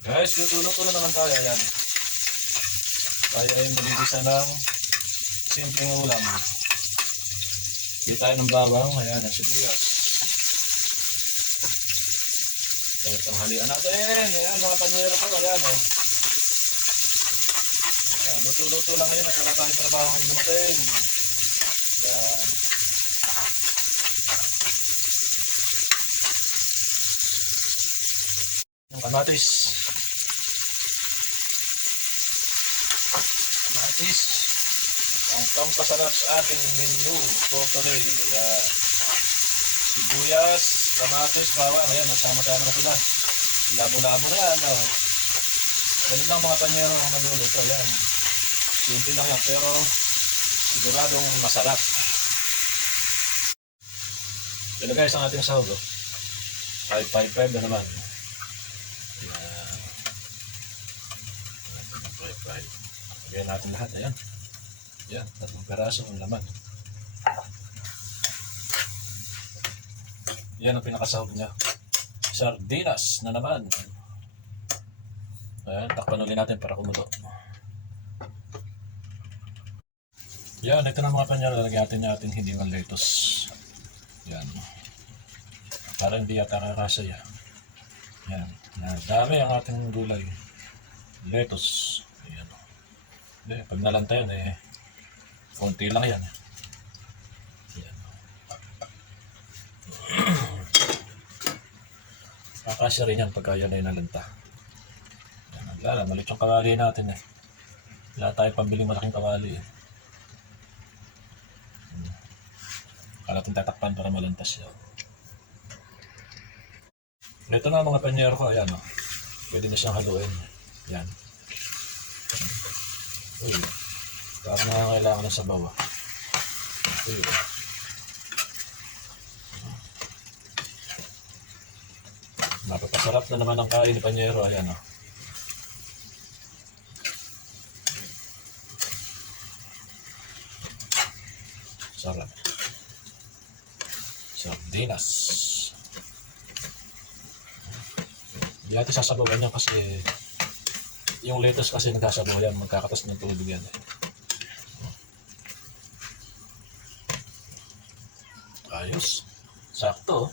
Guys, luto-luto na naman tayo. Ayan. Tayo ay maligisa ng simpleng ulam. Hindi tayo ng bawang. Ayan, ang sibuyas. So, tanghalian natin. Ayan, mga panyero ko. Ayan, o. Ayan, luto-luto lang ngayon. Nakala tayong trabaho ngayon dumating. Ayan. Yung kamatis. Kamatis. Ang pampasarap sa ating menu for today. Ayan. Sibuyas, kamatis, bawang. Ayan, nasama-sama na sila. Labo-labo na yan. Oh. Ganun lang mga panyero ang nagluluto. Ayan. Simple lang yan, pero siguradong masarap. Yan guys ang ating sahog. 555 na naman. Ayan. 555. Lagyan natin lahat. Ayan. Ayan. 3 peraso ang laman. Yan ang pinakasahog niya. Sardinas na naman. Ayan. Takpan ulit natin para kumulo. Yan. Ito na mga panyero. Lalagyan natin yung ating hindi man lettuce. Yan. Para hindi yata kakasaya. Yan. Dami ang ating gulay. Lettuce. Ayan. Pag nalanta yan konti lang yan. Ayan. Kakasya rin yan pagka yan ay nalanta. Ayan. Malit yung kawali natin Wala tayong pambili malaking kawali Kala natin tatakpan para malantas siya. Ito na mga panyero ko. Ayan Pwede na siyang haluin. Ayan. Uy. Parang nangangailangan ng sabaw. Uy. Napapasarap na naman ang kain ni panyero. Ayan Sarap. Sardinas. Hindi natin sasabawan yan kasi yung lettuce kasi nagsasabaw yan. Magkakatas ng tubig yan Ayos. Sakto